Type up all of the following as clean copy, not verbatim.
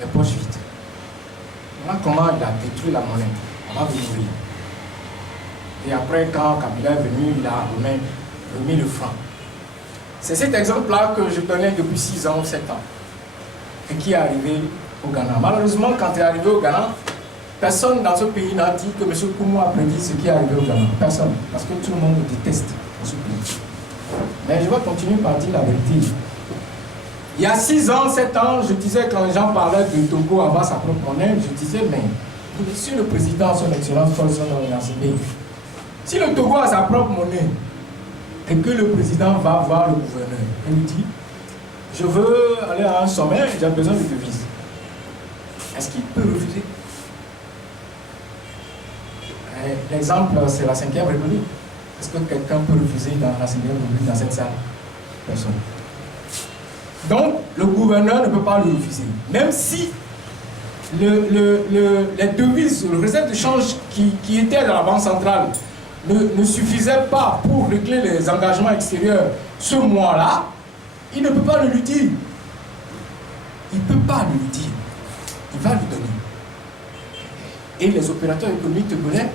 les poches vides. Voilà comment il a détruit la monnaie avant de mourir. Et après, quand Kabila est venu, il a remis le franc. C'est cet exemple-là que je donnais depuis 6 ans ou 7 ans et qui est arrivé au Ghana. Malheureusement, quand il est arrivé au Ghana, personne dans ce pays n'a dit que M. Koumou a prédit ce qui est arrivé au Ghana. Personne. Parce que tout le monde le déteste dans ce pays. Mais je vais continuer par dire la vérité. Il y a 6 ans, 7 ans, je disais, quand les gens parlaient de Togo avoir sa propre monnaie, je disais, mais si le président, son excellence, si le Togo a sa propre monnaie et que le président va voir le gouverneur et lui dit, je veux aller à un sommet, j'ai besoin de devises. Est-ce qu'il peut refuser? L'exemple, c'est la 5e République. Est-ce que quelqu'un peut refuser dans la 5e République, dans cette salle? Personne. Donc, le gouverneur ne peut pas le refuser. Même si les devises, le réserve de change qui était dans la banque centrale ne suffisait pas pour régler les engagements extérieurs ce mois-là, il ne peut pas le lui dire. Il ne peut pas le lui dire. Il va lui donner. Et les opérateurs économiques togolais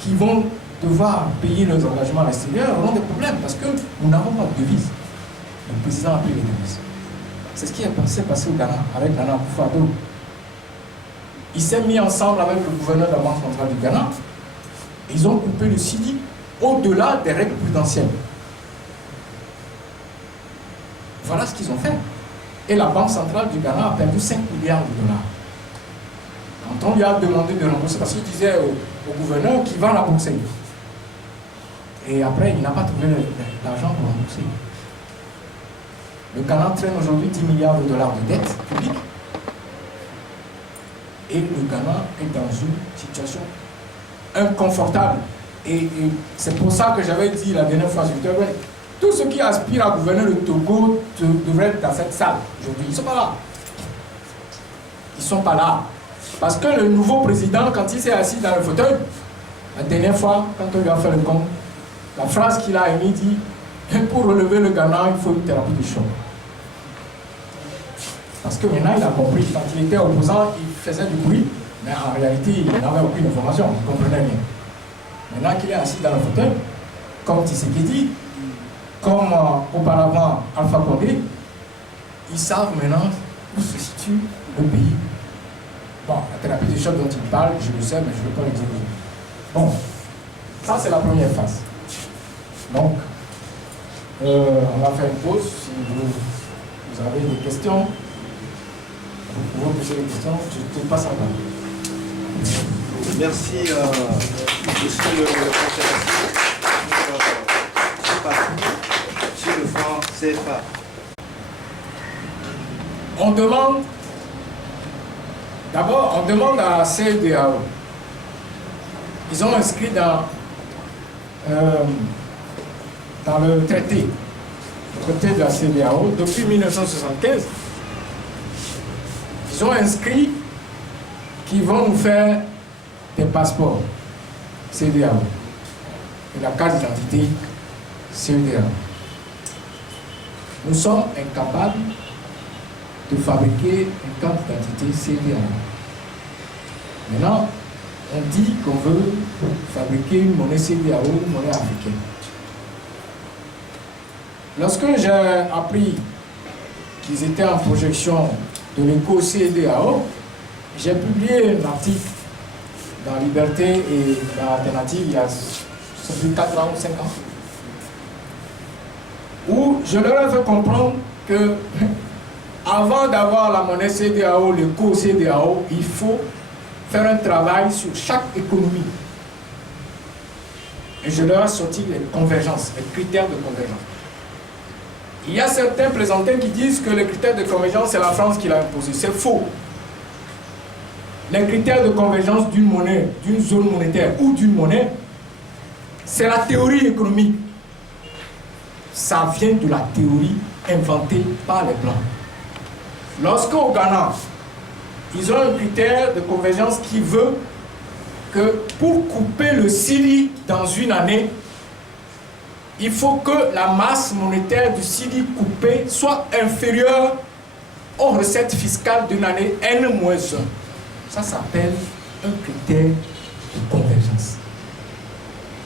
qui vont devoir payer leurs engagements extérieurs auront des problèmes parce que nous n'avons pas de devises. Le président a pris les devises. C'est ce qui s'est passé au Ghana avec Nana Akufo-Addo. Il s'est mis ensemble avec le gouverneur de la Banque centrale du Ghana. Ils ont coupé le CIDI au-delà des règles prudentielles. Voilà ce qu'ils ont fait. Et la Banque centrale du Ghana a perdu 5 milliards de dollars. Quand on lui a demandé de rembourser, parce qu'il disait au gouverneur qu'il va rembourser. Et après, il n'a pas trouvé l'argent pour rembourser. Le Ghana traîne aujourd'hui 10 milliards de dollars de dette publique. Et le Ghana est dans une situation inconfortable. Et c'est pour ça que j'avais dit la dernière fois sur Twitter, tous ceux qui aspirent à gouverner le Togo devraient être dans cette salle aujourd'hui. Ils ne sont pas là. Ils ne sont pas là. Parce que le nouveau président, quand il s'est assis dans le fauteuil, la dernière fois, quand on lui a fait le compte, la phrase qu'il a émise dit, pour relever le Ghana, il faut une thérapie de choc. Parce que maintenant, il a compris. Quand il était opposant, il faisait du bruit, mais en réalité, il n'avait aucune information, il ne comprenait rien. Maintenant qu'il est assis dans le fauteuil, comme Tshisekedi, comme auparavant Alpha Condé, ils savent maintenant où se situe le pays. Bon, la thérapie de choc dont il parle, je le sais, mais je ne veux pas le dire. Bon, ça c'est la première phase. Donc, on va faire une pause. Si vous avez des questions, vous pouvez poser des questions. Je te passe à parole. Merci, monsieur le conférencier, pour ce parti sur le franc CFA. On demande, d'abord, on demande à la CEDEAO. Ils ont inscrit dans le traité de la CEDEAO, depuis 1975, ils ont inscrit qu'ils vont nous faire des passeports CEDEAO et la carte d'identité CEDEAO. Nous sommes incapables de fabriquer une carte d'identité CEDEAO. Maintenant, on dit qu'on veut fabriquer une monnaie CEDEAO, une monnaie africaine. Lorsque j'ai appris qu'ils étaient en projection de l'éco-CEDEAO, j'ai publié un article dans Liberté et dans l'Alternative il y a plus 4 ans ou 5 ans, où je leur ai fait comprendre que avant d'avoir la monnaie CEDEAO, l'éco-CEDEAO, il faut faire un travail sur chaque économie. Et je leur ai sorti les convergences, les critères de convergence. Il y a certains plaisantins qui disent que les critères de convergence, c'est la France qui l'a imposé. C'est faux. Les critères de convergence d'une monnaie, d'une zone monétaire ou d'une monnaie, c'est la théorie économique. Ça vient de la théorie inventée par les Blancs. Lorsqu'au Ghana, ils ont un critère de convergence qui veut que pour couper le CIDI dans une année, il faut que la masse monétaire du CIDI coupé soit inférieure aux recettes fiscales d'une année N-1. Ça s'appelle un critère de convergence.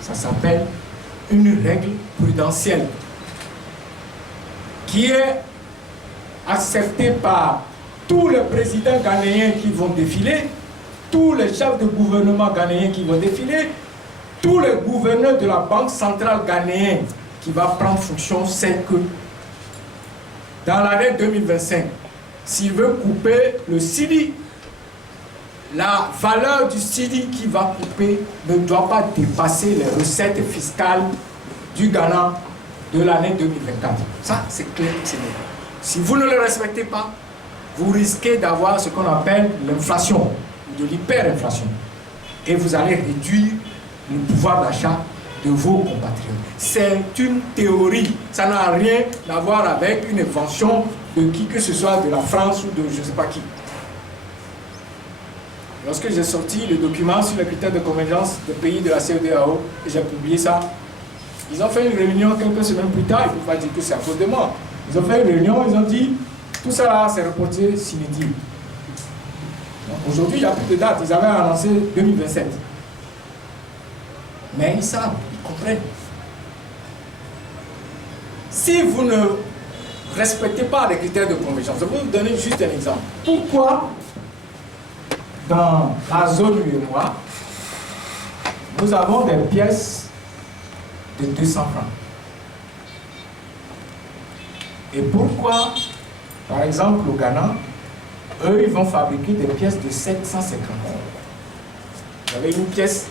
Ça s'appelle une règle prudentielle qui est acceptée par tous les présidents ghanéens qui vont défiler, tous les chefs de gouvernement ghanéens qui vont défiler, tous les gouverneurs de la Banque centrale ghanéenne qui va prendre fonction, c'est que dans l'année 2025, s'il veut couper le CIDI, la valeur du CIDI qui va couper ne doit pas dépasser les recettes fiscales du Ghana de l'année 2024. Ça, c'est clair, c'est net. Si vous ne le respectez pas, vous risquez d'avoir ce qu'on appelle l'inflation, ou de l'hyperinflation. Et vous allez réduire le pouvoir d'achat de vos compatriotes. C'est une théorie. Ça n'a rien à voir avec une invention de qui que ce soit, de la France ou de je ne sais pas qui. Lorsque j'ai sorti le document sur les critères de convergence des pays de la CEDEAO, et j'ai publié ça, ils ont fait une réunion quelques semaines plus tard, il ne faut pas dire que c'est à cause de moi. Ils ont fait une réunion, ils ont dit, tout ça là, c'est reporté sine-die. Aujourd'hui, il n'y a plus de date, ils avaient annoncé 2027. Mais ils savent, ils comprennent. Si vous ne respectez pas les critères de convergence, je vais vous donner juste un exemple. Pourquoi dans la zone UEMOA, nous avons des pièces de 200 francs? Et pourquoi, par exemple, au Ghana, eux, ils vont fabriquer des pièces de 750 francs? Vous avez une pièce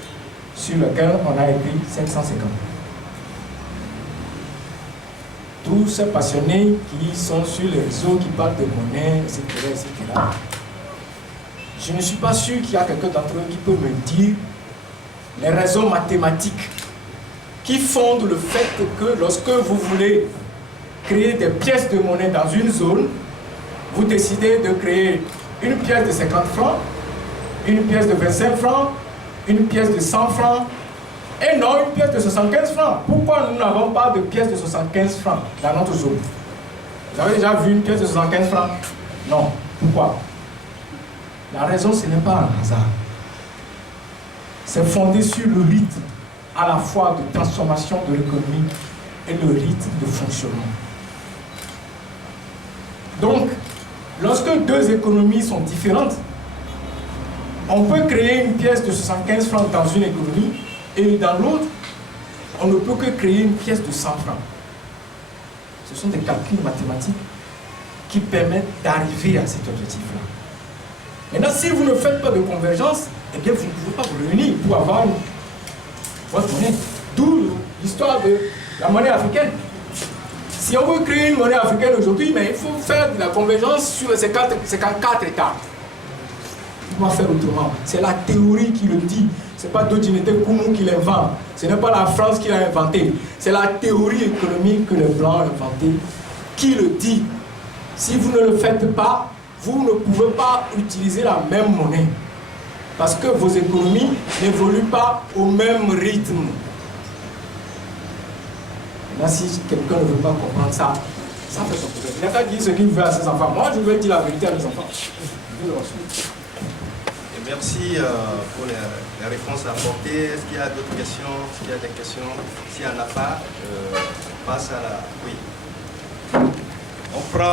sur laquelle on a écrit 750. Tous ces passionnés qui sont sur les réseaux, qui parlent de monnaie, etc., etc. Je ne suis pas sûr qu'il y a quelqu'un d'entre eux qui peut me dire les raisons mathématiques qui fondent le fait que lorsque vous voulez créer des pièces de monnaie dans une zone, vous décidez de créer une pièce de 50 francs, une pièce de 25 francs, une pièce de 100 francs, et non une pièce de 75 francs. Pourquoi nous n'avons pas de pièce de 75 francs dans notre zone? Vous avez déjà vu une pièce de 75 francs? Non. Pourquoi? La raison, ce n'est pas un hasard. C'est fondé sur le rythme à la fois de transformation de l'économie et le rythme de fonctionnement. Donc, lorsque deux économies sont différentes, on peut créer une pièce de 75 francs dans une économie et dans l'autre, on ne peut que créer une pièce de 100 francs. Ce sont des calculs mathématiques qui permettent d'arriver à cet objectif-là. Maintenant, si vous ne faites pas de convergence, eh bien, vous ne pouvez pas vous réunir pour avoir votre monnaie. D'où l'histoire de la monnaie africaine. Si on veut créer une monnaie africaine aujourd'hui, mais il faut faire de la convergence sur ces quatre étapes. On va faire autrement. C'est la théorie qui le dit. Ce n'est pas Dodinete Koumou qui l'invente. Ce n'est pas la France qui l'a inventé. C'est la théorie économique que les Blancs ont inventée qui le dit. Si vous ne le faites pas, vous ne pouvez pas utiliser la même monnaie. Parce que vos économies n'évoluent pas au même rythme. Là, si quelqu'un ne veut pas comprendre ça, ça fait son problème. Il n'a qu'à dire ce qu'il veut à ses enfants. Moi, je veux dire la vérité à mes enfants. Et merci pour les réponses apportées. Est-ce qu'il y a d'autres questions? S'il y a des questions, s'il n'y en a pas, on passe à la... Oui. On prend...